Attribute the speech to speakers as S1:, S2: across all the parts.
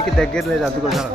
S1: Mic దగ్గర లేదు అందుకోసం.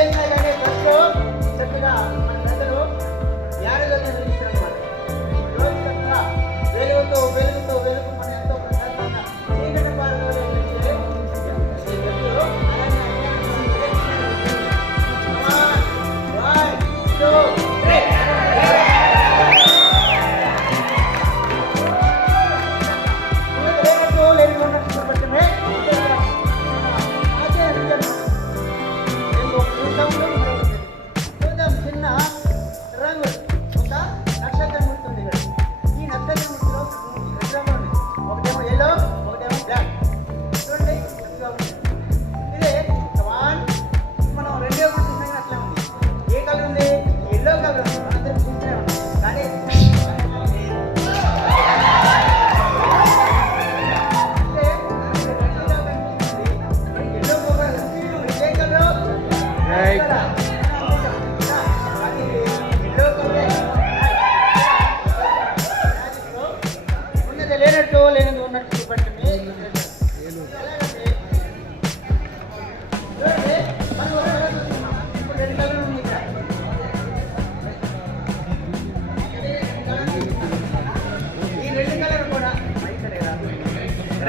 S2: ఏ పని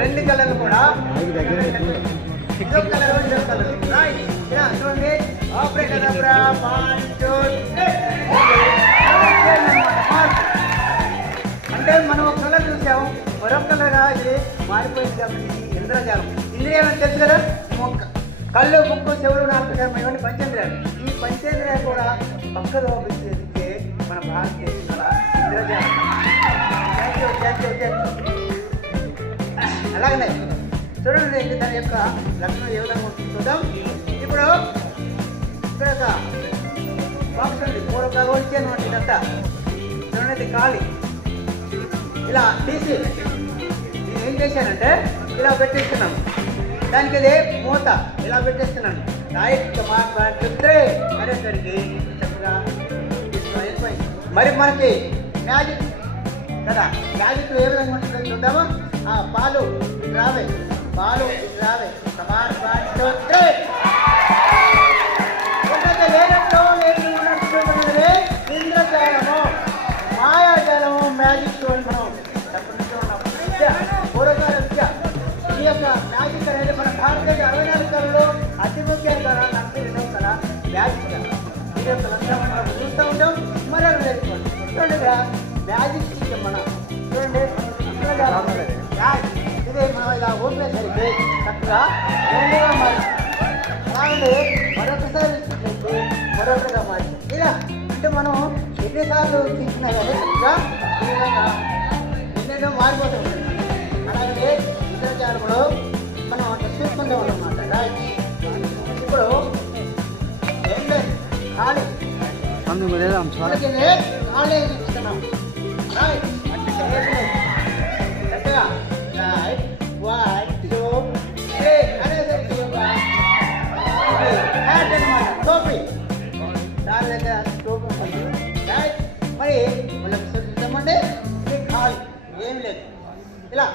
S2: రెండు కలర్లు కూడా.
S1: మైక్
S2: కలర్ ఇదో కలర్ చూడండి ఆపరేటర్ అబ్రా వన్ టూ అంటే మనం ఒక కలర్ చూసాము. మరొక కలర్ ఇది? మారిపోయింది కాబట్టి ఇంద్రజాలం. ఇంద్రియాలు తెలుసు కదా? మొక్క. కళ్ళు ముక్కు చెవులు నాలుగు ఇవన్నీ పంచేంద్రియాలు. ఈ పంచేంద్రియాలు కూడా పక్కలో పెట్టేదికే మన భారతదేశం ఇంద్రజాలం. అలాగనే చూడండి ఇది దాని యొక్క లక్షణం ఏ విధంగా ఉంటుంది చూద్దాం. ఇప్పుడు ఇక్కడ ఒక బాక్స్ ఉంది. పూర్వకాలం వచ్చి అనమాట ఇదంతా. చూడండి ఇది ఖాళీ. ఇలా తీసి నేను ఏం చేశానంటే ఇలా పెట్టేస్తున్నాను. దానికి అదే మూత ఇలా పెట్టేస్తున్నాను. రైట్ మాట్లాడుతుంటే అనేసరికి చక్కగా మరి మనకి మ్యాజిక్ కదా. మ్యాజిక్ ఏ విధంగా ఉంటుందో చూద్దామా. ఆ పాలు ఇటు రావే పాలు ఇటు రావే సమాన్ వన్ టూ త్రీ. ఉన్నది లేనట్టు లేదు ఉన్నట్టు చూడమన్నది ఇంద్రజాలము మాయాజాలము మ్యాజిక్ అని మనం చెప్పుకుంటూ ఉన్నాం విద్య పూర్వకాల విద్య. ఈ యొక్క మ్యాజిక్ అనేది మన భారతదేశ అరవై నాలుగు కళలో అతి ముఖ్య కళ. నలభై రెండవ కళ మ్యాజిక్ కళ. ఈ యొక్క లక్షణం మనం చూస్తూ ఉంటాం మరి అవి నేర్చుకోండి చూడండి ఇక్కడ మ్యాజిక్ సిస్టమ్ మన. చూడండి ఇంద్రజాలం. మ్యాజిక్. ఇదే మనం ఇలా ఊపిసరికి చక్కగా రెండుగా మారి మరొకసారి మరొకటిగా మారింది ఇలా అంటే మనం ఎన్నిసార్లు తీసుకున్నా కానీ చక్కగా ఈ విధంగా ఎన్నెన్నో మారిపోతూ ఉంటుంది అలాగే ఇంద్రజాలంలో మనం అట్లా అన్నమాట ఇప్పుడు ఏం లేదు ఖాళీ
S1: అందుకు లేదా
S2: మనకి ఖాళీ ఇస్తున్నాం. చక్కగా మరి వాళ్ళకి ఇది ఖాళీ ఏం లేదు ఇలా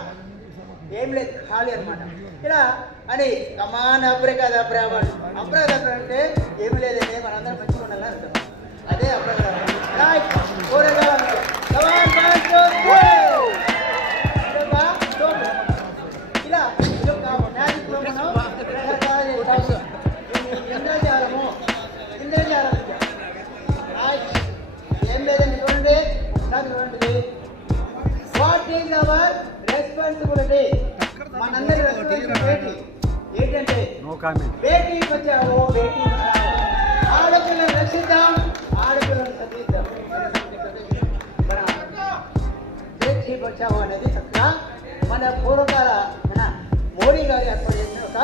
S2: ఏం లేదు ఖాళీ అనమాట ఇలా అని కమాన్ అబ్రకాద అబ్రాహ్మణ్ అబ్రకాద అంటే ఏమి లేదండి మనందరం మంచిగా ఉండాలని అర్థం అదే రైట్ ఏంటంటే?
S1: నో కామెంట్
S2: బేటీ బచావో బేటీ బచావో ఆడపిల్లను రక్షిద్దాం ఆడపిల్లను చదివిద్దాం మన బేటీ బచావో అనేది చక్కగా మన పూర్వకాల మన మోడీ గారు ఏర్పాటు చేసిన ఒక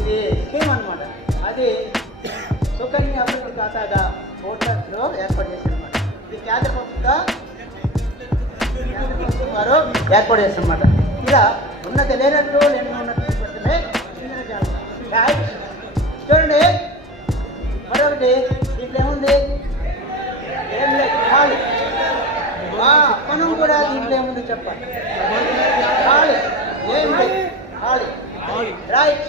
S2: ఇది స్కీమ్ అన్నమాట. అది సుకన్య అభివృద్ధి ఖాతాగా పోర్టల్స్లో ఏర్పాటు చేసిన అనమాట ఇది కేంద్ర ప్రభుత్వ వారు ఏర్పాటు చేస్తారన్నమాట ఇలా ఉన్నది లేనట్టు నేను చూడండి. మరొకటి. దీంట్లో ఏముంది? ఏం లేదు. ఖాళీ మనం కూడా దీంట్లో ఏముంది చెప్పాలి ఖాళీ ఏం లేదు. ఖాళీ రైట్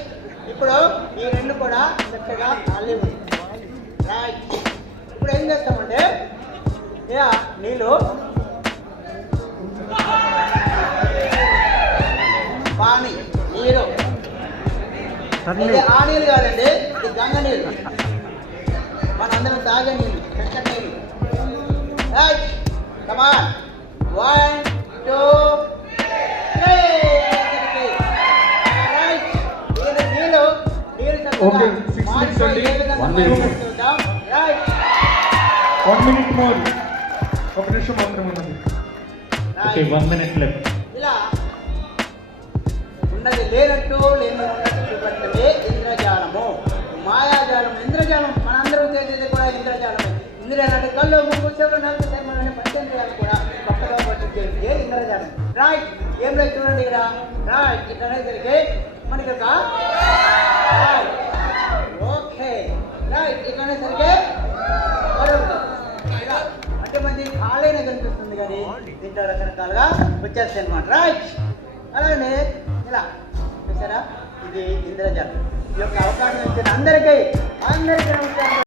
S2: ఇప్పుడు ఈ రెండు కూడా చక్కగా ఖాళీ ఉంది రైట్ ఇప్పుడు ఏం చేస్తామంటే ఇలా నీళ్ళు ఆ నీళ్ళు కాదండి ఇది గంగ నీళ్ళు. మనందరం తాగే నీళ్ళు చక్కటి నీళ్ళు. కమాన్ వన్ టూ నీళ్ళు నీళ్ళు నీళ్ళు
S3: Okay, six minutes అండి.
S4: One minute.
S2: Right
S3: one minute more ఒక నిమిషం మాత్రం ఉన్నది
S4: ఓకే వన్ మినిట్ లెఫ్ట్
S2: ఉన్నది లేనట్టు లేని చూపెట్టదే ఇంద్రజాలము. మాయాజాలం ఇంద్రజాలం మనందరం చేసేది కూడా ఇంద్రజాలమే. ఇంద్రియాలు అంటే కళ్ళు ముగ్గు చెవులు నలుగు పంచేంద్రియాలు కూడా పక్కగా పట్టించేది ఇంద్రజాలం. రైట్ ఏం లేదు చూడండి ఇక్కడ. రైట్ ఇక్కడ అనేసరికి మనకి ఒక ఓకే రైట్ ఇక్కడ. ఇలా అంటే మంది ఖాళీనే కనిపిస్తుంది కానీ దీంట్లో రకరకాలుగా వచ్చేస్తాయి అనమాట రైట్ అలానే ఇలా. చూసారా? ఇది ఇంద్రజాలం. ఈ యొక్క అవకాశం ఇచ్చిన అందరికీ అందరికీ నమస్కారం.